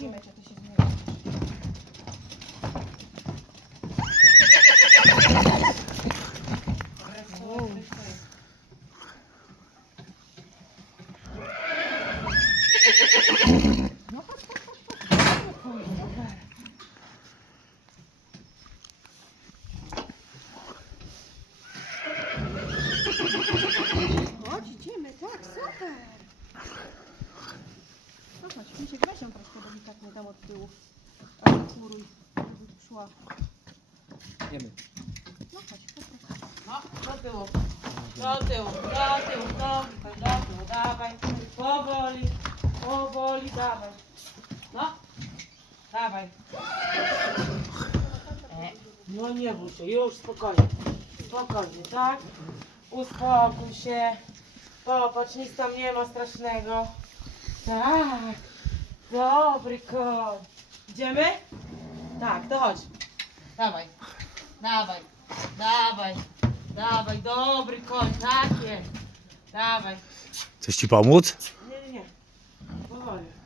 Widzimy cię, ty się zmieniasz. No chodź, chodź, chodź, chodź. Nie pójdź, super. Chodź, idziemy, tak, super. No chodź, mi się Grasią troszkę tam od tyłu. A kuruj, żeby szła. Jemy. No chodź, po prostu. No, do tyłu. Do tyłu, do tyłu, do, do tyłu, dawaj. Powoli, powoli, dawaj. No, dawaj. E, No nie bój się, już spokojnie. Spokojnie, tak? Uspokój się. Popatrz, nic tam nie ma strasznego. Tak. Dobry koń. Idziemy? Tak, to chodź. Dawaj. Dawaj. Dawaj. Dawaj, dobry koń, tak jest. Dawaj. Coś ci pomóc?